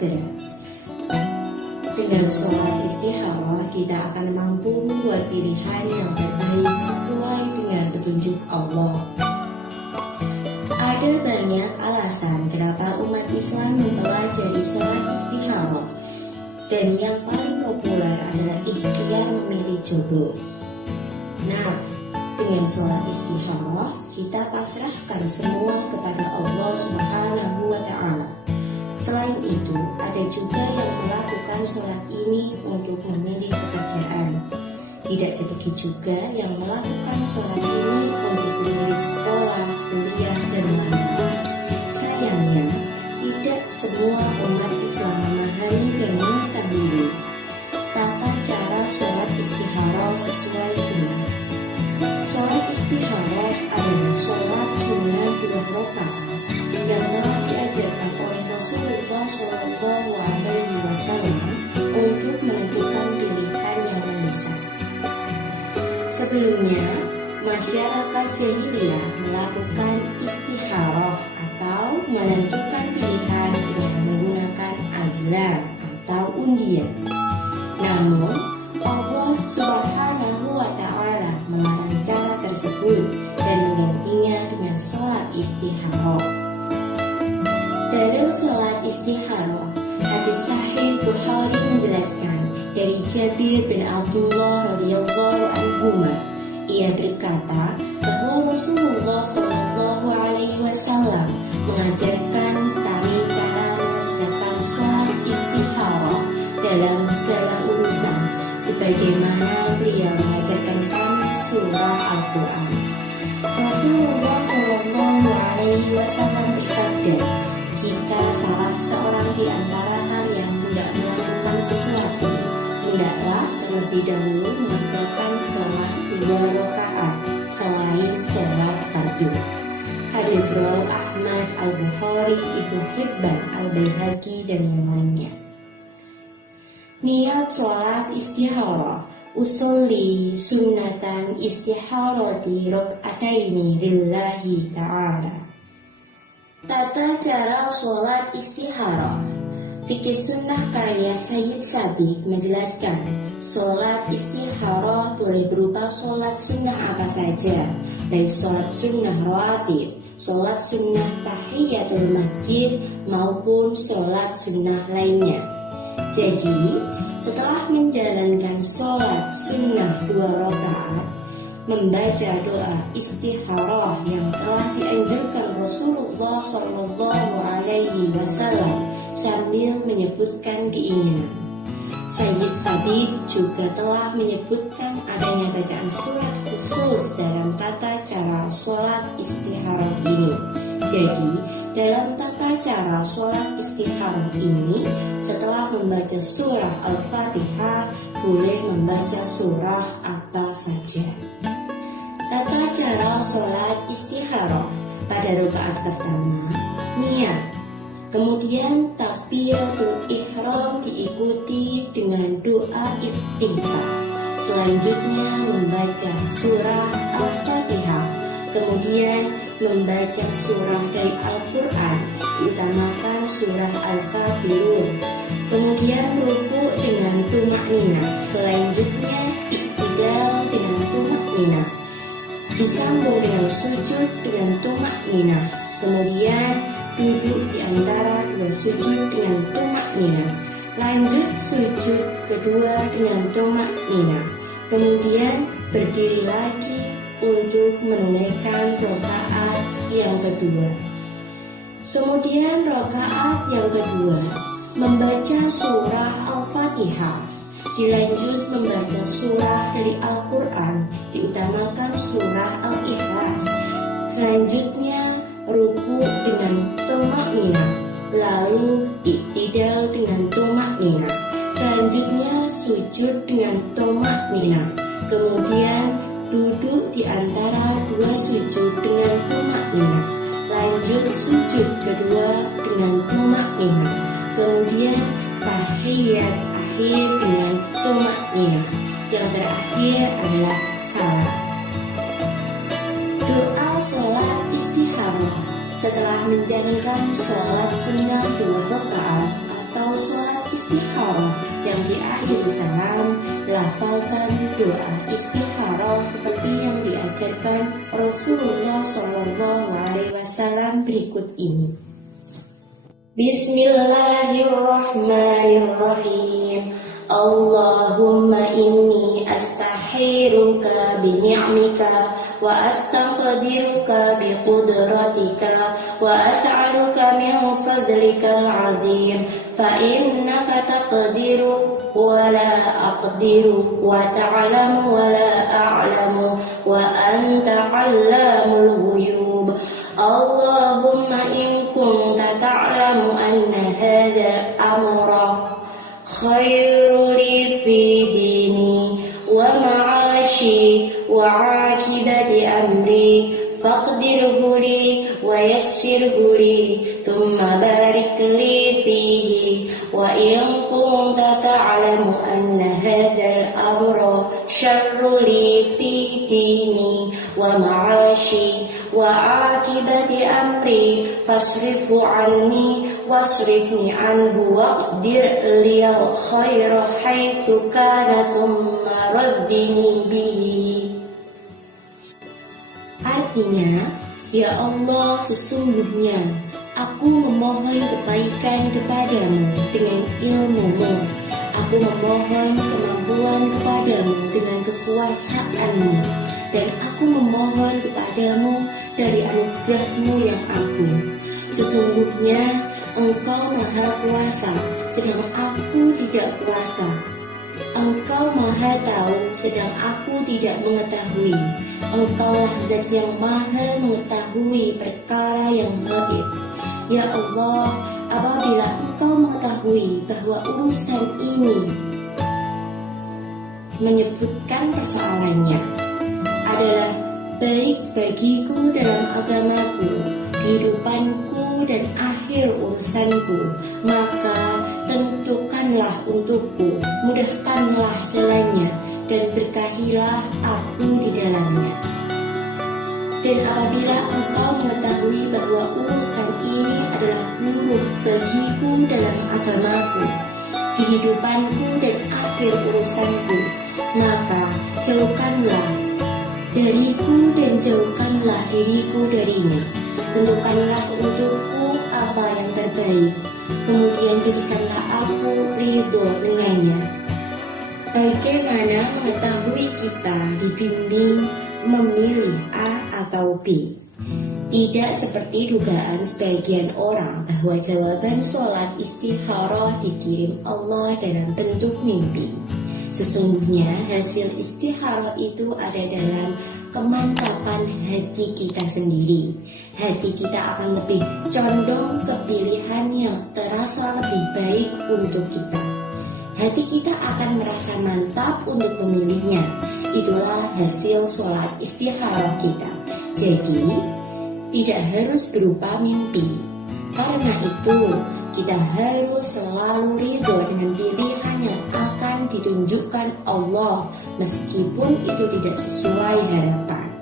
berat. Dengan sholat istikharah kita akan mampu membuat pilihan yang terbaik sesuai dengan petunjuk Allah. Ada banyak alasan kenapa umat Islam mempelajari sholat istikharah, dan yang paling populer adalah ikhtiar memilih jodoh. Nah, dengan sholat istikharah kita pasrahkan semua kepada Allah Subhanahu wa Ta'ala. Selain itu, ada juga yang melakukan sholat ini untuk memilih pekerjaan. Tidak sedikit juga yang melakukan sholat ini untuk memilih sekolah, kuliah, dan lain-lain. Sayangnya, tidak semua umat Islam memahami dan mengetahui tata cara sholat istikharah sesuai sunnah. Sholat istikharah adalah sholat sunnah 2 rakaat yang telah diajarkan oleh Rasulullah SAW untuk menentukan pilihan yang mendesak. Sebelumnya, masyarakat jahiliyah melakukan istikharah atau menentukan pilihan dengan menggunakan azlam atau undian. Namun, Allah Subhanahu wa Ta'ala melarang cara tersebut dan menggantinya dengan sholat istikharah. Dalil sholat istikharah, hadis sahih Bukhari menjelaskan dari Jabir bin Abdullah radhiyallahu anhu, ia berkata bahwa Rasulullah SAW mengajarkan kami cara mengerjakan sholat istikharah dalam segala urusan, sebagaimana beliau mengajarkan kami surah Al-Quran. Rasulullah SAW bersabda, jika salah seorang di antara kalian hendak melakukan sesuatu, hendaklah terlebih dahulu mengerjakan sholat 2 rakaat selain sholat fardu. Hadis riwayat Ahmad, Al-Bukhari, Ibnu Hibban, Al-Baihaqi, dan yang lainnya. Niat sholat istikharah, usolli sunnatan istikharati rak'ataini lillahi ta'ala. Tata cara sholat istikharah. Fikih sunnah karya Sayyid Sabiq menjelaskan, sholat istikharah boleh berupa sholat sunnah apa saja, baik sholat sunnah rawatib, sholat sunnah tahiyatul masjid, maupun sholat sunnah lainnya. Jadi, setelah menjalankan sholat sunnah 2 rakaat, membaca doa istikharah yang telah dianjurkan Rasulullah SAW sambil menyebutkan keinginan. Sayyid Sabiq juga telah menyebutkan adanya bacaan surat khusus dalam tata cara sholat istikharah ini. Jadi, dalam tata cara sholat istikharah ini, setelah membaca surah Al-Fatihah, boleh membaca surah apa saja. Tata cara sholat istikharah. Pada rakaat pertama, niat. Kemudian takbiratul ihram diikuti dengan doa iftitah. Selanjutnya membaca surah Al-Fatihah. Kemudian membaca surah dari Al-Quran, diutamakan surah Al-Kafirun. Kemudian rukuk dengan tumakninah. Selanjutnya iktidal dengan tumakninah. Disambung dengan sujud dengan tumakninah. Kemudian duduk di antara 2 sujud dengan tumakninah. Lanjut sujud kedua dengan tumakninah. Kemudian berdiri lagi untuk menunaikan rakaat yang kedua. Kemudian rakaat yang kedua membaca surah Al-Fatihah. Dilanjut membaca surah dari Al-Quran, diutamakan surah Al-Ikhlas. Selanjutnya rukuk dengan tumakninah, lalu iktidal dengan tumakninah. Selanjutnya sujud dengan tumakninah. Kemudian duduk di antara 2 sujud dengan tumakninah. Lanjut sujud kedua dengan tumakninah. Kemudian tahiyat akhir dengan tumakninah. Yang terakhir adalah salam. Doa sholat istikharah. Setelah menjalankan sholat sunnah 2 rakaat atau istikharah yang diakhiri salam, lafalkan doa istikharah seperti yang diajarkan Rasulullah SAW berikut ini. Bismillahirrahmanirrahim. Allahumma inni astahiruka bi ni'mika wa astaqdiruka bi qudratika wa as'aluka min fadlikal azim fa innaka taqdiru wa la aqdiru wa ta'lamu wa la a'lamu wa anta 'allamul ghuyub. Allahumma in kunta ta'lamu anna hadzal amra khairu li fi dini wa ma'ashi wa 'akibati amri faqdirhu li wa yassirhu li thumma barik li fihi wa in kunta ta'lamu anna hadzal amra syarru li fi dini wa ma'ashi wa 'akibati amri fasrifu 'anni wasrifni anhu waqdir liyal khaira haitsu kana thumma raddini bihi. Artinya, ya Allah, sesungguhnya aku memohon kebaikan kepadamu dengan ilmu-Mu. Aku memohon kemampuan kepadamu dengan kekuasaan-Mu. Dan aku memohon kepadamu dari anugerah-Mu yang agung. Sesungguhnya Engkau Maha Kuasa, sedang aku tidak kuasa. Engkau Maha Tahu, sedang aku tidak mengetahui. Engkaulah Zat yang Maha mengetahui perkara yang gaib. Ya Allah, apabila Engkau mengetahui bahwa urusan ini menyebutkan persoalannya adalah baik bagiku dalam agamaku, kehidupanku dan akhir urusanku, maka tentukanlah untukku, mudahkanlah jalannya, dan berkahilah aku di dalamnya. Dan apabila Engkau mengetahui bahwa urusan ini adalah buruk bagiku dalam agamaku, kehidupanku dan akhir urusanku, maka jauhkanlah dariku dan jauhkanlah diriku darinya. Tentukanlah untukku apa yang terbaik, kemudian jadikanlah aku ridho dengannya. Bagaimana mengetahui kita dibimbing memilih A atau B? Tidak seperti dugaan sebagian orang bahwa jawaban sholat istikharah dikirim Allah dalam bentuk mimpi. Sesungguhnya hasil istikharah itu ada dalam kemantapan hati kita sendiri. Hati kita akan lebih condong ke pilihan yang terasa lebih baik untuk kita. Hati kita akan merasa mantap untuk memilihnya. Itulah hasil sholat istikharah kita. Jadi, tidak harus berupa mimpi. Karena itu, kita harus selalu ridho dengan pilihan yang akan ditunjukkan Allah, meskipun itu tidak sesuai harapan.